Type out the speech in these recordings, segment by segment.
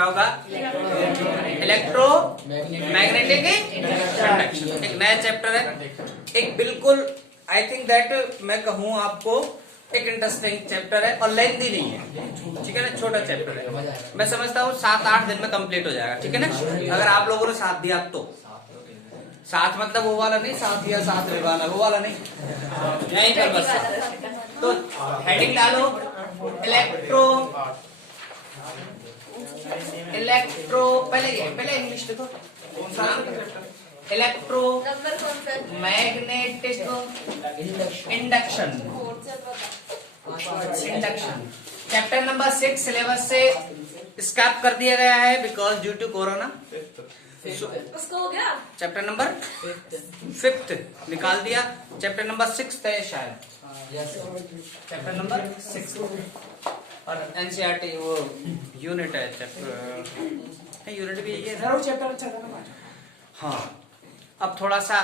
क्या होगा? Electro magnetic induction. एक नया चैप्टर है, एक बिल्कुल आई थिंक दैट मैं कहूँ आपको एक इंटरेस्टिंग चैप्टर है और लेंथी नहीं है, ठीक है ना, छोटा चैप्टर है। मैं समझता हूँ 7-8 दिन में कंप्लीट हो जाएगा, ठीक है ना, अगर आप लोगों ने साथ दिया तो। साथ मतलब वो वाला नहीं, साथ दिया साथ निभाना, वो वाला नहीं, नहीं कर बस। तो हेडिंग डालो इलेक्ट्रो पहले इंग्लिश लिखो, electro magnetic induction. Chapter number 6 syllabus से स्कैप कर दिया गया है बिकॉज ड्यू टू कोरोना। उसको हो गया चैप्टर नंबर 5 निकाल दिया, चैप्टर नंबर 6 है शायद, चैप्टर नंबर 6 और एनसीईआरटी वो यूनिट है, चैप्टर यूनिट भी ये है चैप्टर अच्छा था ना। हाँ। अब थोड़ा सा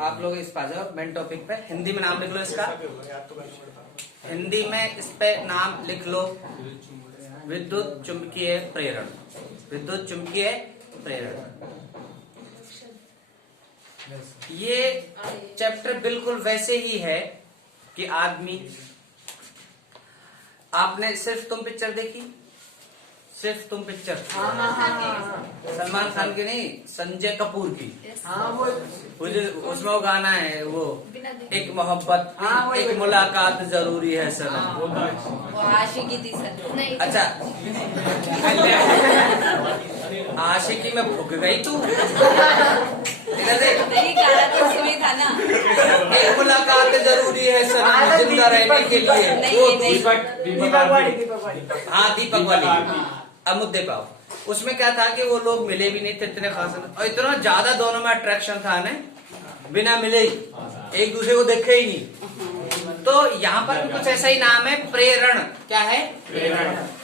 आप लोग इस पर जाओ मेन टॉपिक पे। हिंदी में नाम लिख लो इसका, हिंदी में इस पे नाम लिख लो विद्युत चुंबकीय प्रेरण। विद्युत चुंबकीय प्रेरण, ये चैप्टर बिल्कुल वैसे ही है कि आदमी, आपने सिर्फ तुम पिक्चर देखी, सिर्फ तुम पिक्चर, सलमान खान की नहीं, संजय कपूर की। हाँ वो उसमें वो गाना है वो, एक मोहब्बत एक मुलाकात जरूरी है सनम। वो आशिकी थी सर, नहीं अच्छा आशिकी में भुग गई तू, नहीं गाना तो सुनी था ना। एक मुलाकात जरूरी है सनम जिंदा रहने के लिए। दीपक वाली हाँ दीपक वाली। अब मुद्दे पाओ, उसमें क्या था कि वो लोग मिले भी नहीं थे इतने खास, और इतना ज्यादा दोनों में अट्रैक्शन था ना, बिना मिले ही एक दूसरे को देखे ही नहीं। तो यहाँ पर भी कुछ ऐसा ही नाम है, प्रेरण। क्या है?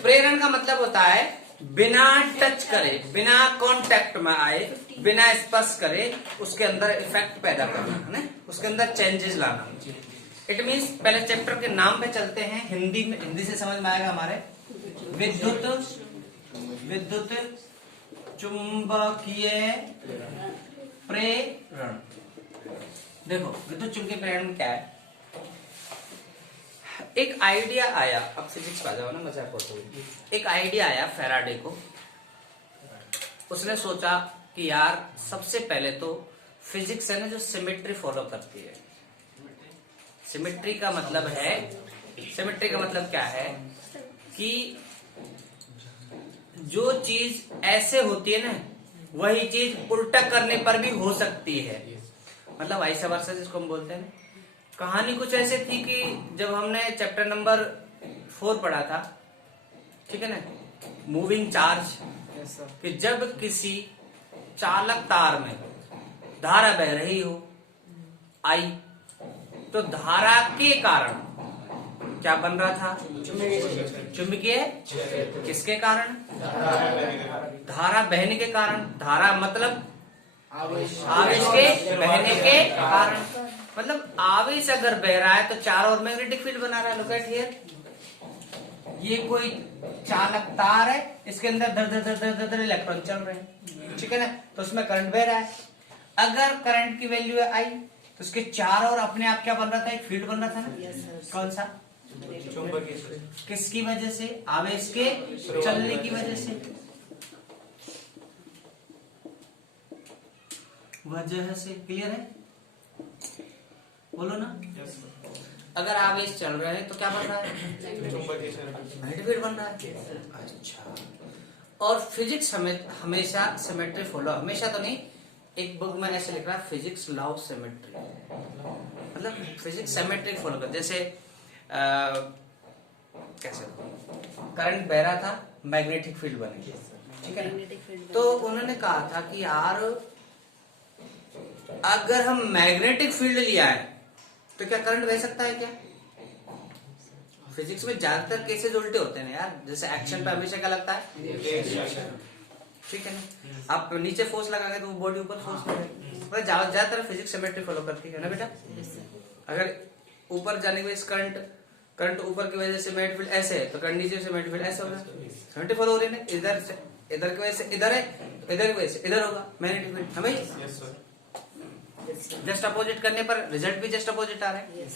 प्रेरण का मतलब होता है बिना टच करे, बिना कांटेक्ट में आए, बिना स्पर्श करे उसके अंदर इफेक्ट पैदा करना है ना, उसके अंदर चेंजेस लाना। इट मीन्स पहले चैप्टर के नाम पे चलते हैं, हिंदी में, हिंदी से समझ में आएगा हमारे। विद्युत चुंबकीय प्रेरण। देखो विद्युत चुंबकीय प्रेरण क्या है? एक आइडिया आया, अब फिजिक्स पा जाओ ना, मजाक होता है। एक आइडिया आया फैराडे को, उसने सोचा कि यार सबसे पहले तो फिजिक्स है ना जो सिमेट्री फॉलो करती है। सिमेट्री का मतलब है, सिमेट्री का मतलब क्या है कि जो चीज ऐसे होती है ना, वही चीज उल्टा करने पर भी हो सकती है, मतलब वाइस वर्सा जिसको हम बोलते हैं। कहानी कुछ ऐसे थी कि जब हमने चैप्टर नंबर 4 पढ़ा था, ठीक है ना, मूविंग चार्ज, कि जब किसी चालक तार में धारा बह रही हो आई, तो धारा के कारण क्या बन रहा था? चुंबकीय। किसके कारण? धारा बहने के कारण। धारा मतलब आवेश के बहने के कारण, मतलब आवेश अगर बह रहा है तो चारों ओर मैग्नेटिक फील्ड बना रहा है। लुक एट हियर, ये कोई चालक तार है, इसके अंदर धर धर धर धर धर इलेक्ट्रॉन चल रहे हैं, ठीक है ना, तो उसमें करंट बह रहा है। अगर करंट की वैल्यू है आई, तो उसके चारों ओर अपने आप क्या बन रहा था? एक फील्ड बन रहा था ना। कौन सा? किसकी वजह से? आवेश के चलने की वजह से, वजह से। क्लियर है? बोलो ना। अगर आवेश चल रहे हैं तो क्या बन रहा है? मैग्नेटिक फील्ड बन रहा है। अच्छा, और फिजिक्स हमेशा सिमेट्री फॉलो, हमेशा तो नहीं, एक बुक में ऐसे लिख रहा है फिजिक्स लव सिमेट्री, मतलब फिजिक्स सिमेट्री फॉलो कर। जैसे कैसे करंट बह रहा था, मैग्नेटिक फील्ड बनेगी, ठीक है ना, तो उन्होंने कहा था कि यार अगर हम मैग्नेटिक फील्ड लिया है तो क्या करंट बह सकता है क्या? फिजिक्स में ज्यादातर केसेस उल्टे होते हैं यार, जैसे एक्शन पे हमेशा क्या लगता है, ठीक है ना, आप नीचे फोर्स लगाएंगे तो वो बॉडी ऊपर फोर्स लगेगा। ज्यादातर फिजिक्स सिमेट्री फॉलो करती है ना बेटा। अगर ऊपर जाने की वजह करंट ऊपर की वजह से मैग्नेटिक फील्ड ऐसे है, तो करंट नीचे से मैग्नेटिक फील्ड ऐसे होगा, सिमेट्री फॉलो हो रही है ना। इधर से इधर की वजह से इधर है, इधर की वजह से इधर होगा मैग्नेटिक फील्ड है भाई। Yes, sir. जस्ट अपोजिट करने पर रिजल्ट भी जस्ट अपोजिट आ रहा है।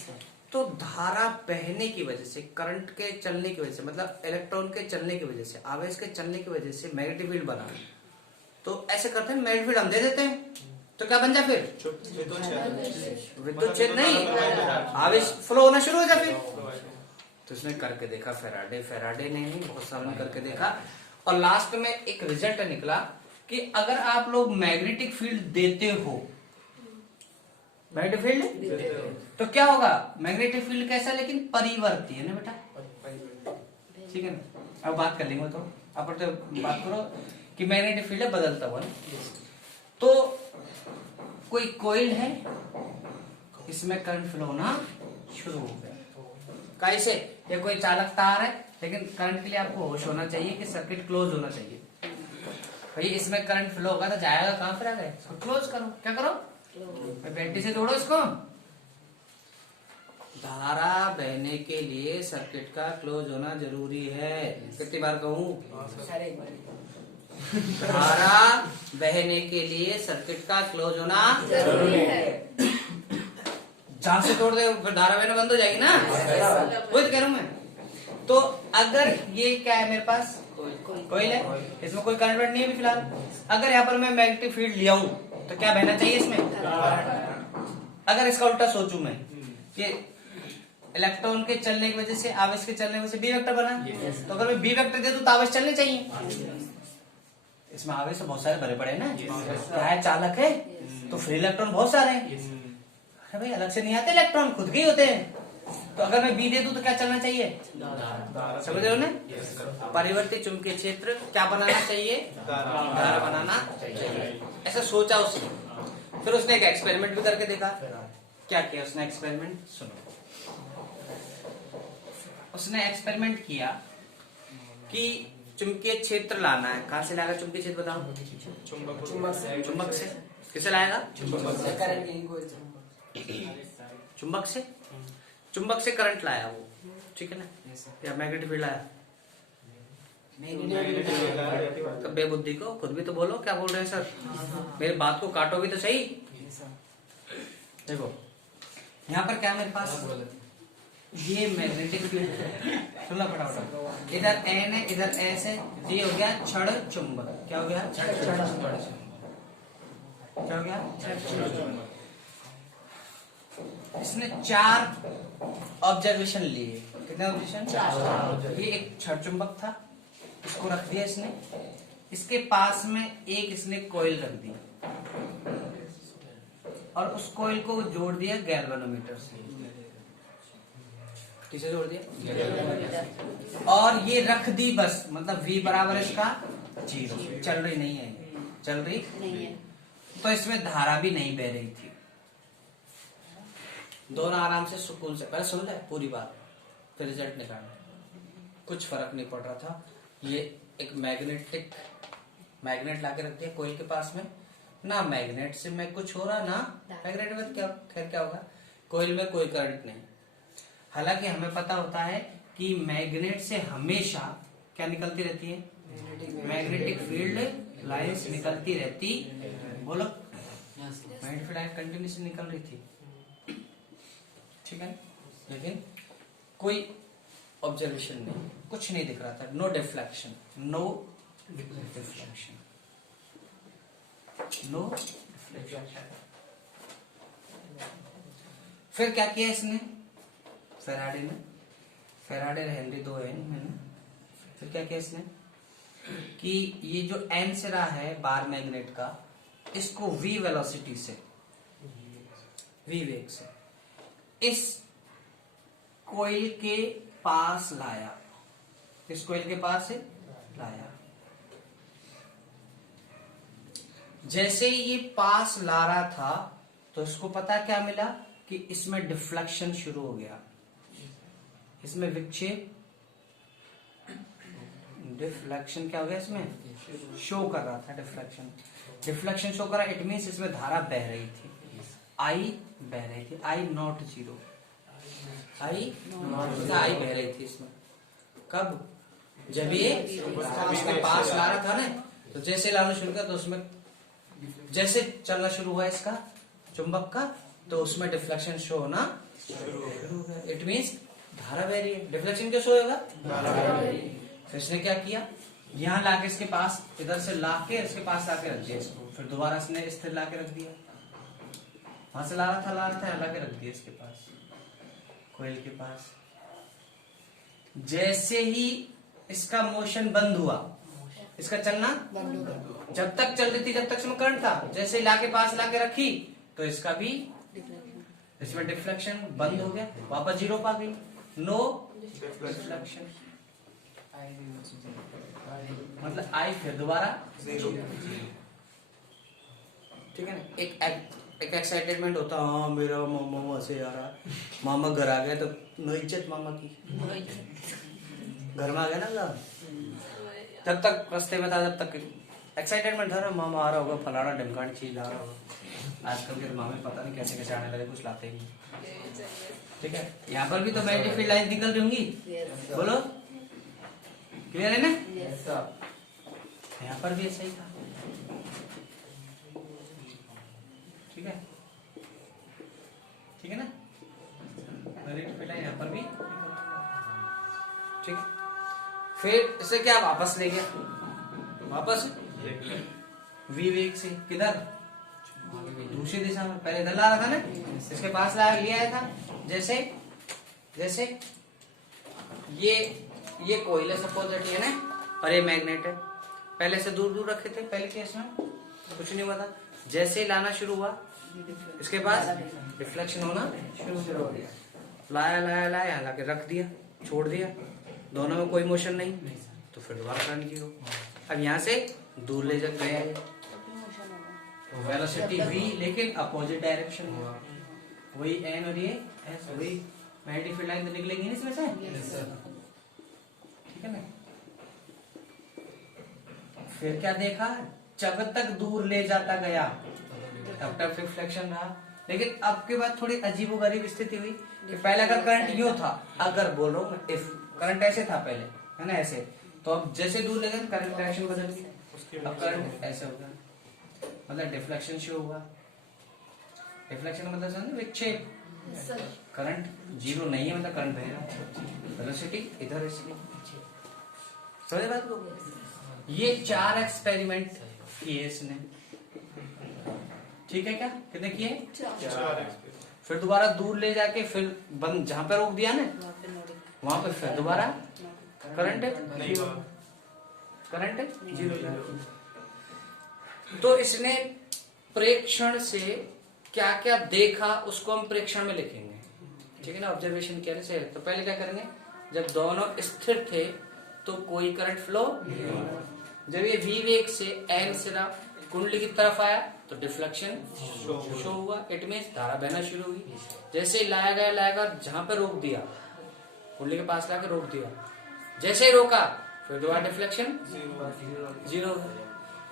तो धारा बहने की वजह से, करंट के चलने की वजह से, मतलब इलेक्ट्रॉन के चलने की वजह से, आवेश के चलने की वजह से मैग्नेटिक फील्ड बना। तो ऐसे करते हैं, मैग्नेटिक फील्ड हम दे देते हैं, तो क्या बन जाए फिर? विद्युत क्षेत्र नहीं, आवेश फ्लो होना शुरू हो जाए फिर। तो इसने करके देखा फेराडे ने ही बहुत सालों में करके देखा, और लास्ट में एक रिजल्ट निकला कि अगर आप लोग मैग्नेटिक फील्ड देते हो, मैग्नेटिक फील्ड, तो क्या होगा? मैग्नेटिक फील्ड कैसा, लेकिन परिवर्ती है ना बेटा, ठीक है ना। अब बात कर लेंगे, तो आप तो बात करो कि मैग्नेटिक फील्ड है बदलता हुआ। तो कोई कॉइल है, इसमें करंट फ्लो होना शुरू हो गया, कैसे? ये कोई चालक तार है, लेकिन करंट के लिए आपको होश होना चाहिए कि सर्किट क्लोज होना चाहिए। भाई इसमें करंट फ्लो होगा तो जाएगा कहां पर? आ गए, इसको क्लोज करो। क्या करो? बैटरी से जोड़ो इसको। धारा बहने के लिए सर्किट का क्लोज होना जरूरी है। कितनी बार कहूं? धारा बहने के लिए सर्किट का क्लोज होना जरूरी है। जहां से तोड़ दे फिर धारा बहना बंद हो जाएगी ना, वही तो कह रहा हूं मैं। तो अगर ये क्या है मेरे पास, कोयल है, इसमें कोई करंट नहीं है फिलहाल। अगर यहाँ पर मैं मैग्नेटिक फील्ड लिया हूं तो क्या बहना चाहिए इसमें? अगर इसका उल्टा सोचूं मैं कि इलेक्ट्रॉन के चलने की वजह से, आवेश के चलने की वजह से बी वेक्टर बना, तो अगर मैं बी वेक्टर दे दूं तो आवेश चलने चाहिए। इसमें आवेश तो बहुत सारे भरे पड़े हैं ना, क्या है, चालक है, तो फ्री इलेक्ट्रॉन बहुत सारे हैं। अरे भाई अलग से नहीं आते इलेक्ट्रॉन, खुद के ही होते हैं। तो अगर मैं बी दे दूं तो क्या चलना चाहिए? समझ रहे हो ना? परिवर्ती चुंबकीय क्षेत्र क्या बनाना चाहिए? धारा बनाना चाहिए। ऐसा सोचा उसने। फिर उसने एक एक्सपेरिमेंट भी करके देखा। क्या किया उसने एक्सपेरिमेंट? सुनो, उसने एक्सपेरिमेंट किया कि चुंबकीय क्षेत्र लाना है। कहां से लाएगा चुंबकीय क्षेत्र? बताओ। चुंबक से। किसे लाएगा? चुंबक से। चुंबक से करंट लाया वो, ठीक है ना, या मैग्नेटिक फील्ड लाया? तो बेबुद्धि को खुद भी तो बोलो, क्या बोल रहे हैं सर? मेरी बात को काटो भी तो सही। देखो यहाँ पर क्या मेरे पास, ये मैग्नेटिक फील्ड, सुनना फटाफट। इधर एन है, इधर एस है, ये हो गया क्षण चुंबक। क्या हो गया? क्या हो गया? इसने 4 ऑब्जर्वेशन लिए। कितने ऑब्जर्वेशन? ये एक क्षण चुंबक था, इसको रख दिया इसने। इसके पास में एक इसने कॉइल रख दी, और उस कॉइल को जोड़ दिया गैल्वेनोमीटर से। किसे जोड़ दिया? और ये रख दी बस, मतलब V बराबर इसका 0। चल रही नहीं है, चल रही नहीं है। तो इसमें धारा भी नहीं बह रही थी। दोनों आराम से सुकून से, पहले सुन ले पूरी बात, फिर रिजल्ट निकालना। कुछ फर्क नहीं पड़ रहा था। ये एक मैग्नेट लाके रख दिया कोयल के पास में, ना मैग्नेट से में कुछ हो रहा, ना मैग्नेट में क्या, खैर क्या होगा, कोयल में कोई करंट नहीं। हालांकि हमें पता होता है कि मैग्नेट से हमेशा क्या निकलती रहती है? मैग्नेटिक फील्ड लाइंस निकलती रहती। बोलो, मैग्नेटिक फील्ड लाइन कंटिन्यूसली निकल रही थी, ठीक है, लेकिन कोई ऑब्जर्वेशन नहीं, कुछ नहीं दिख रहा था। No deflection, no deflection, no deflection. फिर क्या किया इसने? फेराडे हेनरी 2 है ना। फिर क्या किया इसने कि ये जो एन सिरा है बार मैग्नेट का, इसको v वेलोसिटी से, v वेग से इस कोयल के पास लाया। इस कोयल के पास लाया। जैसे ही ये पास ला रहा था तो इसको पता क्या मिला कि इसमें डिफ्लेक्शन शुरू हो गया, इसमें विक्षेप, डिफ्लेक्शन क्या हो गया, इसमें शो कर रहा था डिफ्लेक्शन शो कर रहा। इट मीन्स इसमें धारा बह रही थी, आई बह रही थी, आई नॉट 0, आई बह रही थी इसमें। कब? जब ये इसके पास ला रहा था ना, तो जैसे लाना शुरू किया तो उसमें जैसे चलना शुरू हुआ इसका चुंबक का, तो उसमें डिफ्लेक्शन शो होना शुरू हो गया। इट मीन्स धारा बह रही है। डिफ्लेक्शन क्यों शो होगा? तो इसने क्या किया, यहाँ लाके इसके पास, इधर से लाके इसके पास लाके रख दिया इसको, फिर दोबारा इसने स्थिर लाके रख दिया, वहां से ला रहा था यहाँ लाके रख दिया इसके पास, कोयल के पास। जैसे ही इसका मोशन बंद हुआ, इसका चलना जब तक चल रही थी जब तक इसमें करंट था, जैसे लाके पास लाके रखी तो इसका भी इसमें डिफ्लेक्शन बंद हो गया, वापस जीरो पा गई, नो डिफ्लेक्शन। मतलब आई फिर दोबारा, ठीक है ना। एक एक्साइटेडमेंट होता, हाँ मेरा मामा से आ रहा, मामा घर आ गया तो नो इज्जत मामा की, घर में आ गया ना घर, जब तक रास्ते में था जब तक एक्साइटेडमेंट था ना, मामा आ रहा होगा, फलाना ढिमकाना चीज आ रहा होगा। आजकल के मामे पता नहीं कैसे कैसे आने लगे, कुछ लाते ही नहीं। ठीक है, यहाँ पर भी तो मैग्नेटिक फील्ड लाइन निकल रही होंगी, बोलो क्लियर है ना? यहाँ पर भी ऐसा ही था, ठीक है, ठीक है ना। मैग्नेटिक फील्ड लाइन यहाँ पर भी, ठीक है। फिर इसे क्या वापस ले गया, वापस वी वेग से किधर, दूसरी दिशा में। पहले इधर ला रहा था ना, इसके पास ला लिया था, जैसे जैसे ये कोयले सपोज दैट है ना, और ये मैग्नेट है, पहले से दूर दूर रखे थे पहले केस में, कुछ नहीं हुआ था। जैसे ही लाना शुरू हुआ इसके पास रिफ्लेक्शन होना शुरू हो गया, लाया लाया लाया यहाँ लाके रख दिया, छोड़ दिया, दोनों में कोई मोशन नहीं, तो फिर दोबारा करंट जीरो। अब यहाँ से दूर ले जा गया वेलोसिटी v, लेकिन अपोजिट डायरेक्शन हुआ, वही n और ये s, वही मैग्नेटिक फील्ड लाइन तो निकलेंगी नहीं इसमें से, ठीक है ना। फिर क्या देखा, जब तक दूर ले जाता गया तब तक रिफ्लेक्शन रहा, लेकिन अब के बाद थोड़ी अजीबोगरीब स्थिति हुई कि पहले अगर करंट यूं था, अगर बोल रहा हूँ मैं, इफ करंट ऐसे था पहले, है ना ऐसे, तो अब जैसे दूर ले गए करंट डायरेक्शन बदल गई, अब करंट ऐसे होगा, मतलब डिफ्लेक्शन शो हुआ। डिफ्लेक्शन मतलब समझे, विक्षेप, करंट जीरो नहीं है, मतलब करंट बह रहा है, वेलोसिटी इधर इसलिए, समझे बात को। ये 4 एक्सपेरिमेंट किए इसने, ठीक है, क्या कितने किए, 4। फिर दोबारा दूर ले जाके फिर बंद, जहां पे रोक दिया ना वहां पे फिर दोबारा करंट जीरो। तो इसने प्रेक्षण से क्या क्या देखा उसको हम प्रेक्षण में लिखेंगे, ठीक है ना, ऑब्जर्वेशन क्या से। तो पहले क्या करेंगे, जब दोनों स्थिर थे तो कोई करंट फ्लो, जब ये v वेग से n सिरा कुंडली की तरफ आया तो डिफ्लेक्शन शो हुआ, इट मीन्स धारा बहना शुरू हुई। जैसे ही लाया गया जहां पे रोक दिया, कुंडली के पास लाके रोक दिया, जैसे ही रोका फिर दोबारा डिफ्लेक्शन जीरो।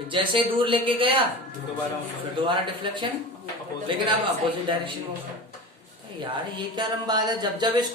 जैसे ही दूर लेके गया फिर दोबारा डिफ्लेक्शन, लेकिन अब अपोजिट डायरेक्शन में। यार ये क्या लंबा है, जब जब इसको